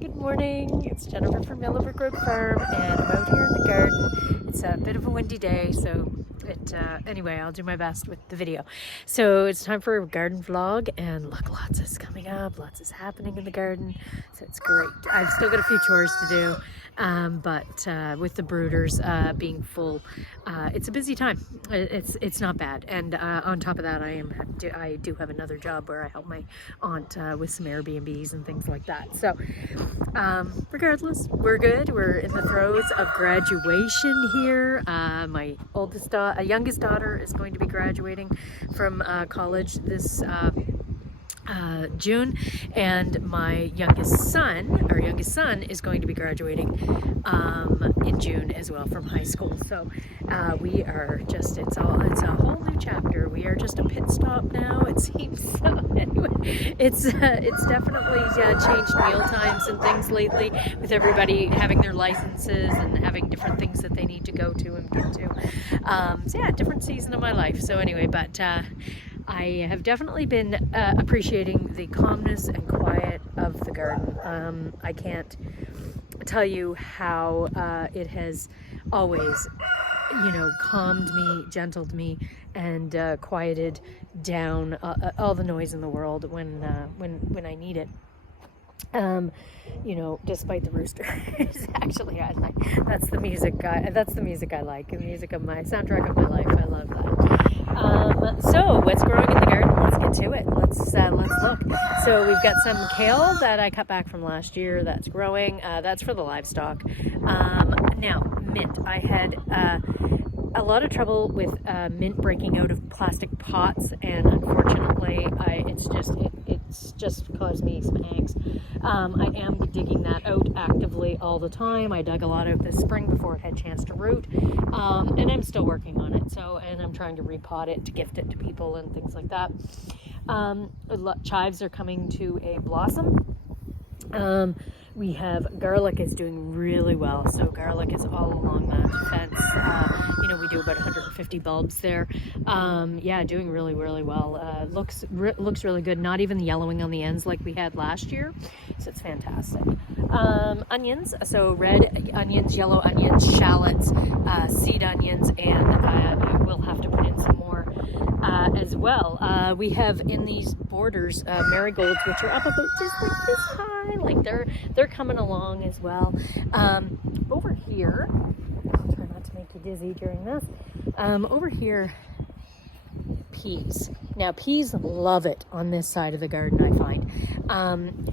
Good morning, it's Jennifer from Millowbrook Road Farm and I'm out here in the garden. It's a bit of a windy day, so anyway, I'll do my best with the video. So it's time for a garden vlog, and look, lots is coming up, lots is happening in the garden, so it's great. I've still got a few chores to do, but with the brooders being full, it's a busy time. It's not bad, and on top of that, I do have another job where I help my aunt with some Airbnbs and things like that. So regardless, we're good. We're in the throes of graduation here. My youngest daughter is going to be graduating from college this June, and my youngest son is going to be graduating in June as well from high school. So we are just, it's a whole new chapter. We are just a pit stop now, it seems. So anyway, it's definitely changed meal times and things lately, with everybody having their licenses and having different things that they need to go to and get to. So yeah, different season of my life. So anyway, but I have definitely been appreciating the calmness and quiet of the garden. I can't tell you how it has always, calmed me, gentled me, and quieted down all the noise in the world when I need it. Despite the rooster. Actually, that's the music I like. The music of my soundtrack of my life. I love that. So what's growing in the garden? Let's get to it. Let's look. So we've got some kale that I cut back from last year that's growing. That's for the livestock. Now, mint. I had a lot of trouble with mint breaking out of plastic pots, and unfortunately it's just caused me some angst. I am digging that out actively all the time. I dug a lot out this spring before it had a chance to root, and I'm still working on it. And I'm trying to repot it to gift it to people and things like that. Chives are coming to a blossom. We have garlic is doing really well. So garlic is all along that fence. We do about 150 bulbs there. Doing really, really well. Looks really good. Not even yellowing on the ends like we had last year. So it's fantastic. Onions. So red onions, yellow onions, shallots, seed onions, and I will have to put in some more as well. We have in these borders marigolds, which are up about just like this high. Like they're coming along as well. Over here, I'll try not to make you dizzy during this. Over here, peas. Now peas love it on this side of the garden, I find.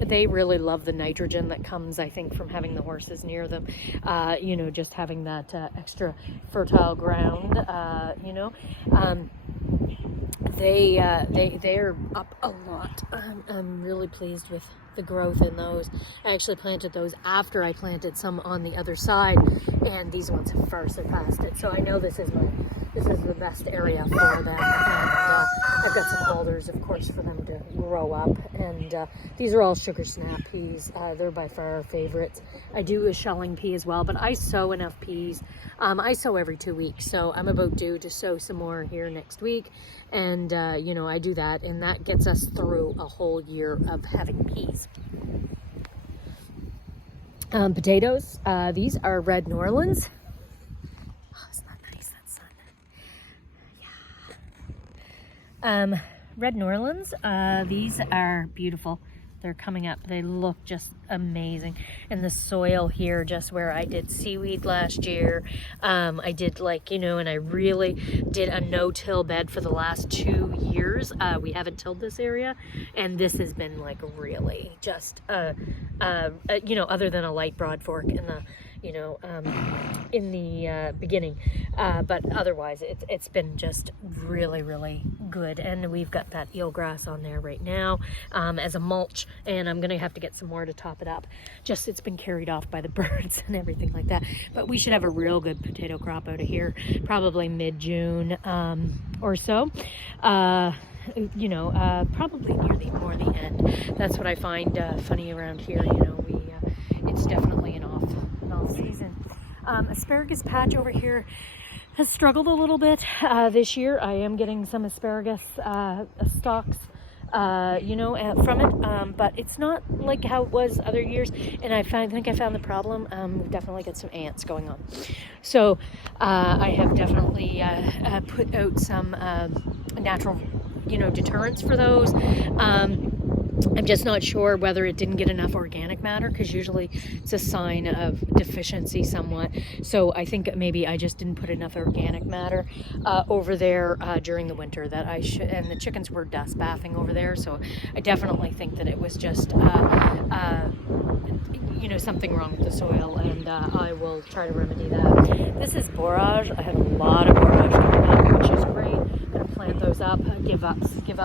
They really love the nitrogen that comes, I think, from having the horses near them. Just having that extra fertile ground, they're up a lot. I'm really pleased with the growth in those. I actually planted those after I planted some on the other side, and these ones have far surpassed it. So I know this is the best area for them. And I've got some alders, of course, for them to grow up. And these are all sugar snap peas. They're by far our favorites. I do a shelling pea as well, but I sow enough peas. I sow every 2 weeks, so I'm about due to sow some more here next week. And, I do that, and that gets us through a whole year of having peas. Potatoes. These are red Norlands. Oh, isn't that nice, that sun? Yeah. Red Norlands. These are beautiful. They're coming up. They look just amazing. And the soil here, just where I did seaweed last year, I did and I really did a no-till bed for the last 2 years. We haven't tilled this area, and this has been really just, other than a light broad fork in the beginning, but otherwise it's been just really, really good. And we've got that eelgrass on there right now as a mulch, and I'm gonna have to get some more to top it up. Just it's been carried off by the birds and everything like that, but we should have a real good potato crop out of here probably mid-June or so. Probably near more the end. That's what I find funny around here. It's definitely an off season. Asparagus patch over here has struggled a little bit this year. I am getting some asparagus stalks from it. But it's not like how it was other years. And I think I found the problem. We've definitely got some ants going on. So I have definitely put out some natural, deterrents for those. I'm just not sure whether it didn't get enough organic matter, because usually it's a sign of deficiency somewhat. So I think maybe I just didn't put enough organic matter over there during the winter that I should. And the chickens were dust bathing over there, so I definitely think that it was just something wrong with the soil, and I will try to remedy that. This is borage. I had a lot of borage coming up, which is great. I'm gonna plant those up, give up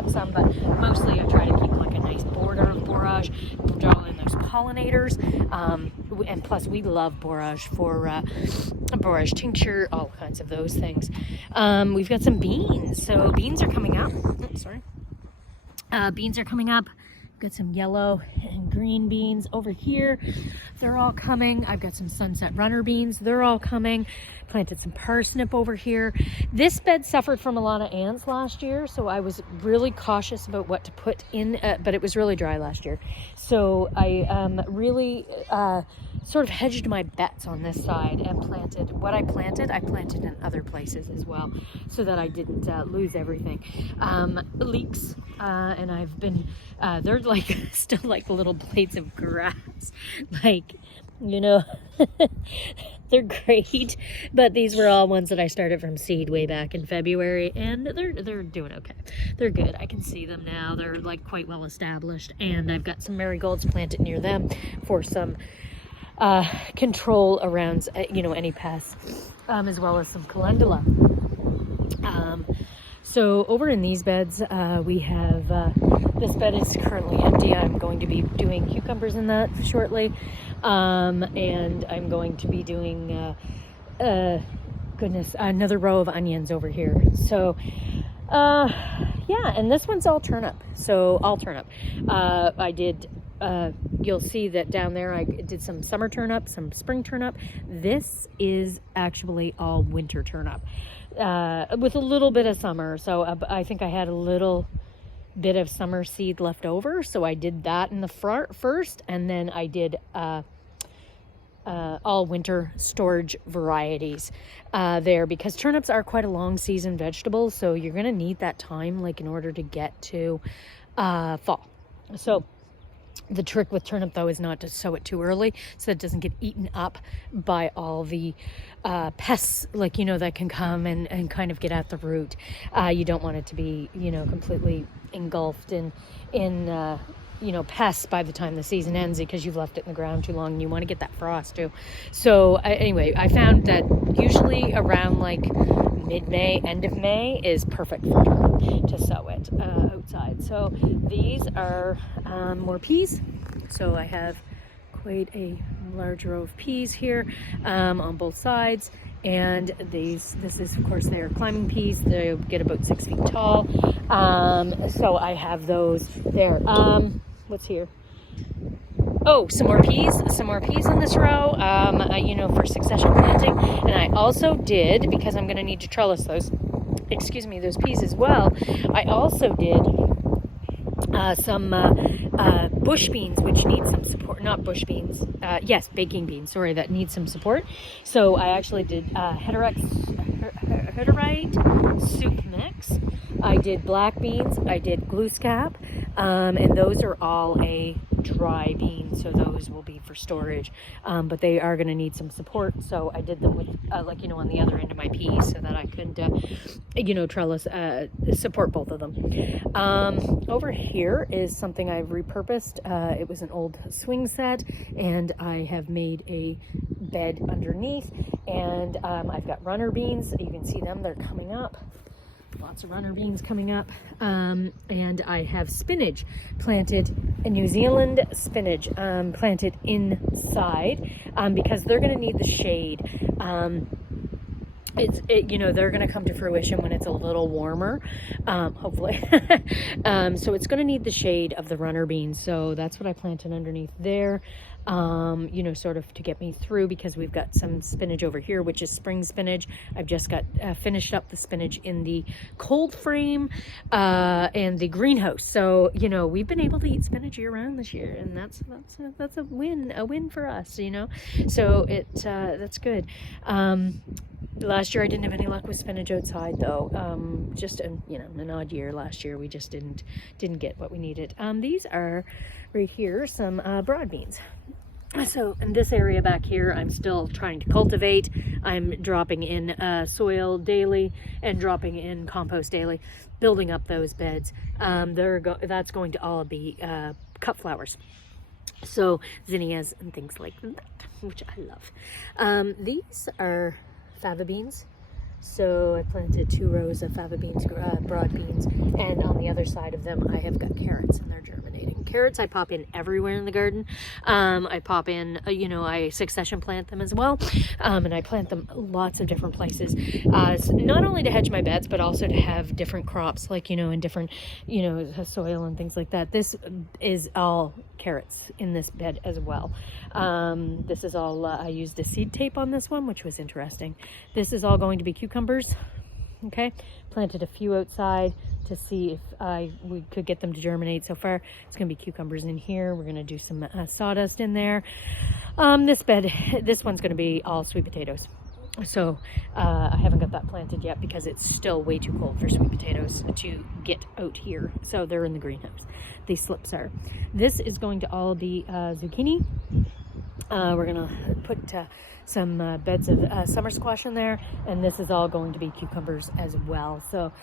some, but mostly I try to keep like a nice border of borage. We'll draw in those pollinators, and plus we love borage for borage tincture, all kinds of those things. We've got some beans, so beans are coming up. Beans are coming up. Got some yellow and green beans over here. They're all coming. I've got some sunset runner beans. They're all coming. Planted some parsnip over here. This bed suffered from a lot of ants last year, so I was really cautious about what to put in, but it was really dry last year. So I really sort of hedged my bets on this side and planted what I planted in other places as well, so that I didn't lose everything. Leeks, and I've been, they're like still like little blades of grass, like, they're great, but these were all ones that I started from seed way back in February, and they're doing okay. They're good. I can see them now. They're like quite well established, and I've got some marigolds planted near them for some control around any pests, as well as some calendula. So over in these beds, we have this bed is currently empty. I'm going to be doing cucumbers in that shortly, and I'm going to be doing another row of onions over here. So and this one's all turnip. So all turnip. I did. You'll see that down there I did some summer turnip, some spring turnip. This is actually all winter turnip, with a little bit of summer. So I think I had a little bit of summer seed left over, so I did that in the front first, and then I did all winter storage varieties there, because turnips are quite a long season vegetable, so you're gonna need that time, like, in order to get to fall. So the trick with turnip, though, is not to sow it too early, so that it doesn't get eaten up by all the pests, like, that can come and kind of get at the root. You don't want it to be, completely engulfed in pests by the time the season ends, because you've left it in the ground too long, and you want to get that frost too. So anyway, I found that usually around like mid-May, end of May is perfect for turnip to sow it outside. So these are more peas. So I have quite a large row of peas here on both sides. And this is, of course, they are climbing peas. They get about 6 feet tall. So I have those there. What's here? Oh, some more peas in this row, for succession planting. And I also did, because I'm going to need to trellis those peas as well, I also did some bush beans, which need some support. Not bush beans, yes, baking beans, sorry, that need some support. So I actually did Heterite soup mix. I did black beans, I did gluescap, and those are all a dry bean, so those will be for storage, but they are going to need some support, so I did them with on the other end of my peas, so that I could trellis support both of them. Over here is something I've repurposed. It was an old swing set, and I have made a bed underneath, and I've got runner beans. You can see them, they're coming up. Lots of runner beans coming up, and I have spinach planted, a New Zealand spinach planted inside, because they're going to need the shade. you know, they're going to come to fruition when it's a little warmer, hopefully. So it's going to need the shade of the runner beans. So that's what I planted underneath there, you know, sort of to get me through, because we've got some spinach over here, which is spring spinach. I've just got finished up the spinach in the cold frame and the greenhouse. So, you know, we've been able to eat spinach year round this year, and that's a win for us, you know. So that's good. Last year I didn't have any luck with spinach outside, though. Just you know, an odd year last year. We just didn't get what we needed. These are right here some broad beans. So in this area back here, I'm still trying to cultivate. I'm dropping in soil daily and dropping in compost daily, building up those beds. That's going to all be cut flowers. So zinnias and things like that, which I love. These are fava beans. So I planted 2 rows of fava beans, broad beans, and on the other side of them I have got carrots, and they're germinating. Carrots I pop in everywhere in the garden. I pop in, you know, I succession plant them as well, and I plant them lots of different places, not only to hedge my beds, but also to have different crops, like, you know, in different, you know, soil and things like that. This is all carrots in this bed as well. This is all, I used a seed tape on this one, which was interesting. This is all going to be cucumbers. Okay, planted a few outside to see if we could get them to germinate. So far it's going to be cucumbers in here. We're going to do some sawdust in there. This one's going to be all sweet potatoes. So I haven't got that planted yet because it's still way too cold for sweet potatoes to get out here. So they're in the greenhouse. These slips are. This is going to all be zucchini. We're going to put some beds of summer squash in there, and this is all going to be cucumbers as well. So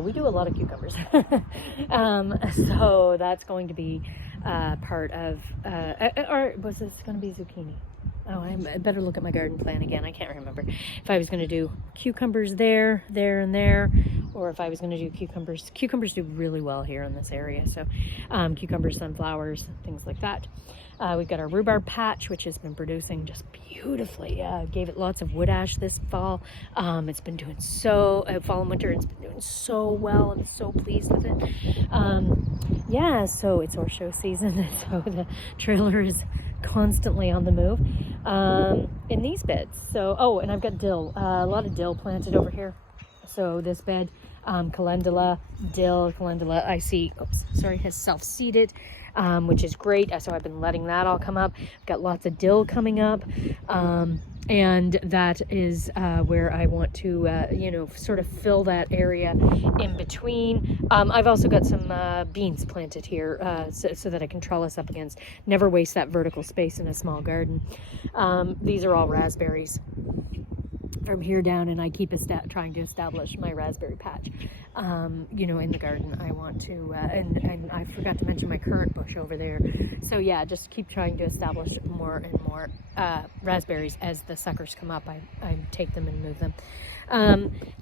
we do a lot of cucumbers. So that's going to be part of, or was this going to be zucchini? Oh, I better look at my garden plan again. I can't remember if I was going to do cucumbers there, and there, or if I was going to do cucumbers. Cucumbers do really well here in this area. So cucumbers, sunflowers, things like that. We've got our rhubarb patch, which has been producing just beautifully. Gave it lots of wood ash this fall. It's been doing fall and winter. It's been doing so well. I'm so pleased with it. Yeah, so it's horse show season, so the trailer is constantly on the move in these beds. So, oh, and I've got dill, a lot of dill planted over here. So this bed, calendula, I see, has self-seeded, which is great. So I've been letting that all come up. I've got lots of dill coming up. And that is where I want to, you know, sort of fill that area in between. I've also got some beans planted here so that I can trellis up against. Never waste that vertical space in a small garden. These are all raspberries from here down, and I keep trying to establish my raspberry patch. You know, in the garden, I want to, and I forgot to mention my currant bush over there. So yeah, just keep trying to establish more and more raspberries as the suckers come up. I take them and move them.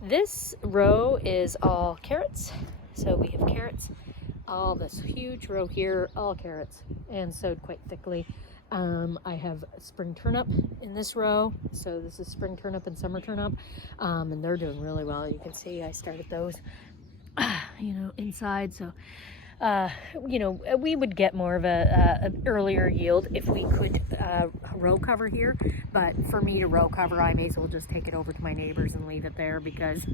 This row is all carrots. So we have carrots, all this huge row here, all carrots, and sowed quite thickly. I have spring turnip in this row. So this is spring turnip and summer turnip, and they're doing really well. You can see I started those, you know, inside. So, you know, we would get more of an earlier yield if we could row cover here. But for me to row cover, I may as well just take it over to my neighbors and leave it there, because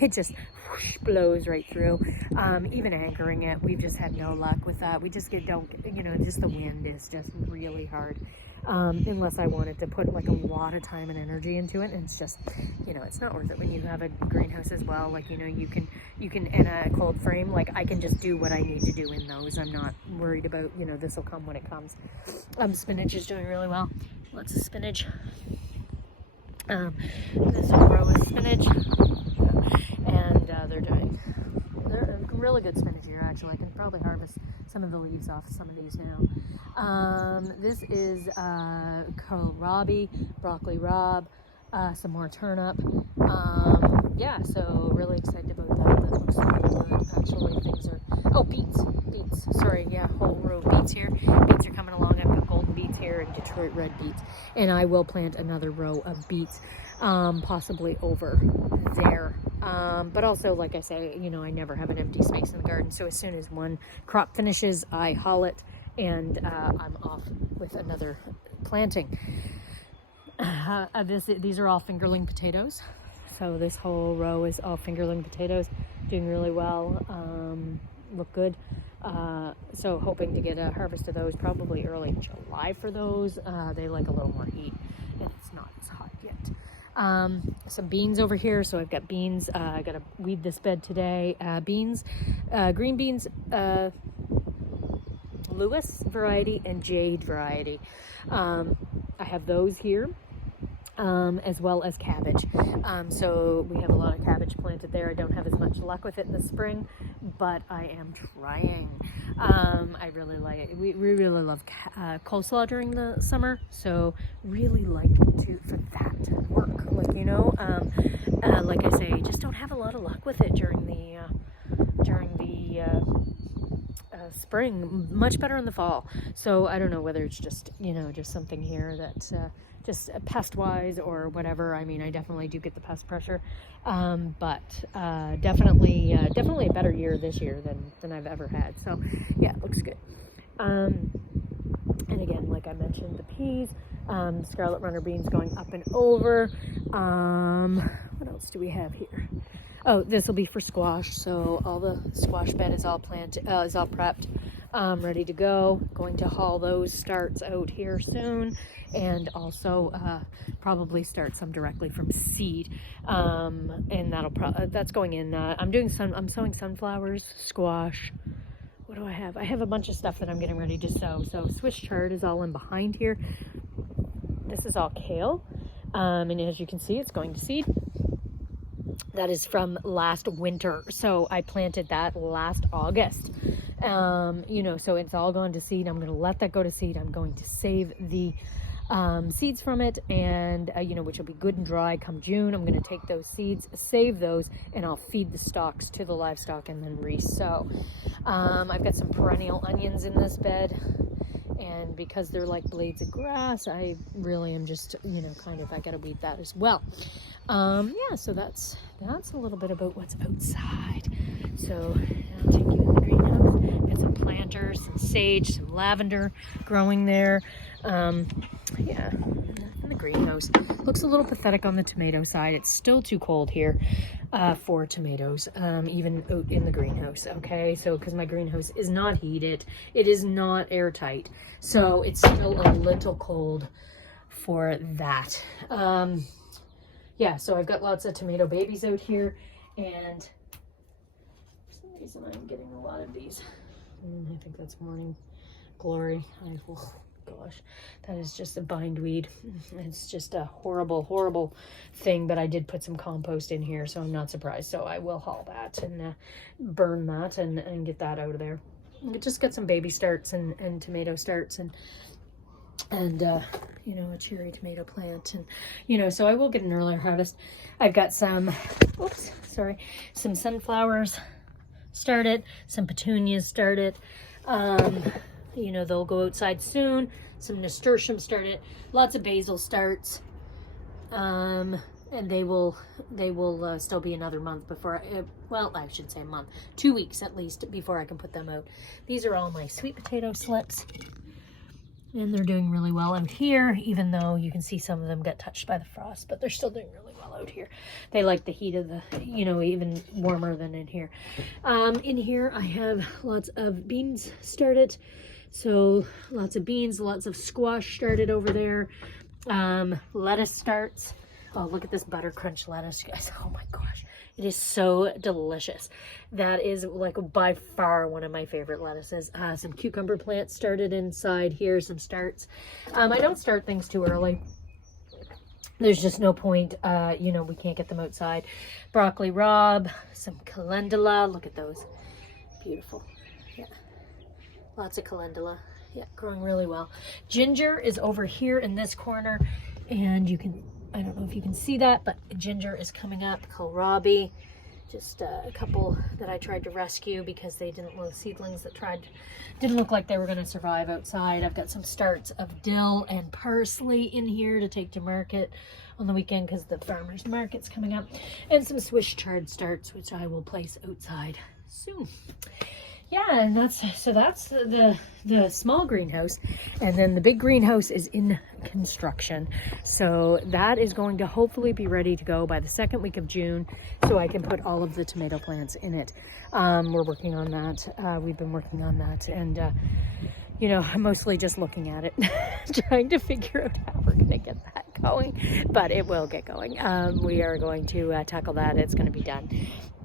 it just blows right through. Even anchoring it, we've just had no luck with that. We just you know, just the wind is just really hard. Unless I wanted to put like a lot of time and energy into it, and it's just, you know, it's not worth it when you have a greenhouse as well. Like, you know, you can in a cold frame, like I can just do what I need to do in those. I'm not worried about, you know, this will come when it comes. Spinach is doing really well. Lots of spinach. This row is spinach, and they're really good spinach here. Actually, I can probably harvest some of the leaves off some of these now. This is kohlrabi, broccoli rabe, some more turnip. Yeah, so really excited about that. That looks really good. Actually, things are, beets. Sorry, yeah, whole row of beets here. Beets are coming along. I've got golden beets here and Detroit red beets. And I will plant another row of beets, possibly over there. But also, like I say, you know, I never have an empty space in the garden. So as soon as one crop finishes, I haul it, and I'm off with another planting. These are all fingerling potatoes. So this whole row is all fingerling potatoes, doing really well, look good. So hoping to get a harvest of those probably early July for those. They like a little more heat, and it's not as hot yet. Some beans over here. So I've got beans. I got to weed this bed today. Beans, green beans, Lewis variety and Jade variety. I have those here. As well as cabbage. So we have a lot of cabbage planted there. I don't have as much luck with it in the spring, but I am trying. I really like it. We really love coleslaw during the summer, so really like for that to work. Like, you know, like I say, just don't have a lot of luck with it during the spring. Much better in the fall. So I don't know whether it's just, you know, just something here that's just pest wise or whatever. I mean, I definitely do get the pest pressure, but definitely a better year this year than I've ever had. So yeah, it looks good. And again, like I mentioned, the peas, scarlet runner beans going up and over. What else do we have here? Oh, this will be for squash. So all the squash bed is all planted, is all prepped, ready to go. Going to haul those starts out here soon, and also probably start some directly from seed. And that's going in. I'm sowing sunflowers, squash. What do I have? I have a bunch of stuff that I'm getting ready to sow. So Swiss chard is all in behind here. This is all kale, and as you can see, it's going to seed. That is from last winter. So I planted that last August. You know, so it's all gone to seed. I'm going to let that go to seed. I'm going to save the seeds from it, and you know, which will be good and dry come June. I'm going to take those seeds, save those, and I'll feed the stalks to the livestock and then re-sow. I've got some perennial onions in this bed, and because they're like blades of grass, I really am just, you know, I got to weed that as well. Yeah, so that's a little bit about what's outside. So I'll take you in the greenhouse. Got some planters, some sage, some lavender growing there. Yeah, in the greenhouse. Looks a little pathetic on the tomato side. It's still too cold here for tomatoes, even out in the greenhouse. Okay, so because my greenhouse is not heated, it is not airtight, so it's still a little cold for that. Yeah, so I've got lots of tomato babies out here, and for some reason I'm getting a lot of these. I think that's morning glory. Oh gosh, that is just a bindweed. It's just a horrible, horrible thing, but I did put some compost in here, so I'm not surprised. So I will haul that and burn that and get that out of there. I just got some baby starts and tomato starts and you know, a cherry tomato plant, and you know, so I will get an earlier harvest. I've got some some sunflowers started, some petunias started. You know, they'll go outside soon. Some nasturtium started, lots of basil starts, and they will still be another month before well, I should say a month, 2 weeks at least before I can put them out. These are all my sweet potato slips, and they're doing really well out here, even though you can see some of them got touched by the frost, but they're still doing really well out here. They like the heat of the, you know, even warmer than in here. In here I have lots of beans started, so lots of beans, lots of squash started over there. Lettuce starts. Oh, look at this butter crunch lettuce, you guys. Oh my gosh, it is so delicious. That is like by far one of my favorite lettuces. Some cucumber plants started inside here, some starts. I don't start things too early. There's just no point, you know, we can't get them outside. Broccoli rabe, some calendula, look at those, beautiful. Yeah, lots of calendula, yeah, growing really well. Ginger is over here in this corner, and you can, I don't know if you can see that, but ginger is coming up. Kohlrabi just a couple that I tried to rescue because they didn't look, seedlings that didn't look like they were going to survive outside. I've got some starts of dill and parsley in here to take to market on the weekend because the farmers market's coming up, and some Swiss chard starts, which I will place outside soon. Yeah, and that's the small greenhouse, and then the big greenhouse is in construction. So that is going to hopefully be ready to go by the second week of June, so I can put all of the tomato plants in it. We're working on that. We've been working on that, and you know, I'm mostly just looking at it, trying to figure out how we're going to get that going, but it will get going. We are going to tackle that. It's going to be done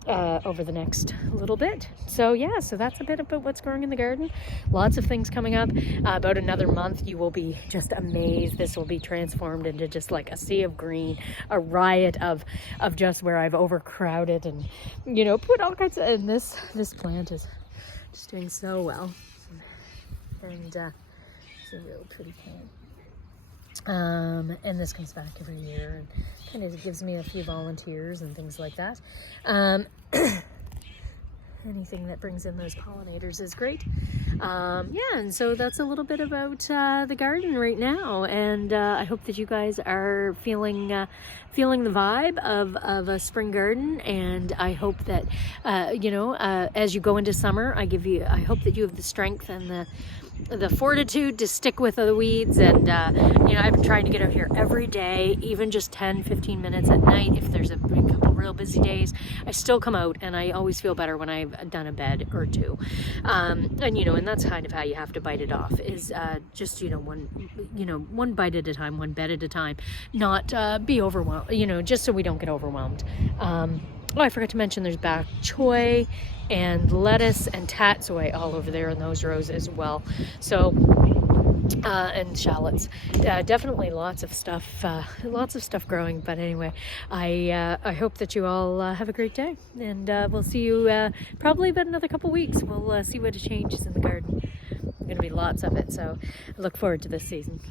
over the next little bit. So yeah, so that's a bit about what's growing in the garden. Lots of things coming up. About another month, you will be just amazed. This will be transformed into just like a sea of green, a riot of just where I've overcrowded and, you know, put all kinds of, and this plant is just doing so well. And it's a real pretty plant. And this comes back every year and kind of gives me a few volunteers and things like that. Anything that brings in those pollinators is great. Yeah, and so that's a little bit about the garden right now, and I hope that you guys are feeling the vibe of a spring garden, and I hope that you know, as you go into summer, I hope that you have the strength and the fortitude to stick with the weeds. And you know, I've been trying to get out here every day, even just 10-15 minutes at night. If there's a couple real busy days, I still come out, and I always feel better when I've done a bed or two. And you know, and that's kind of how you have to bite it off, is just, you know, one bite at a time, one bed at a time, not be overwhelmed, you know, just so we don't get overwhelmed. Oh, I forgot to mention there's bok choy and lettuce and tatsoi all over there in those rows as well. So, and shallots. Definitely lots of stuff growing. But anyway, I hope that you all have a great day, and we'll see you probably about another couple weeks. We'll see what changes in the garden. Going to be lots of it, so I look forward to this season.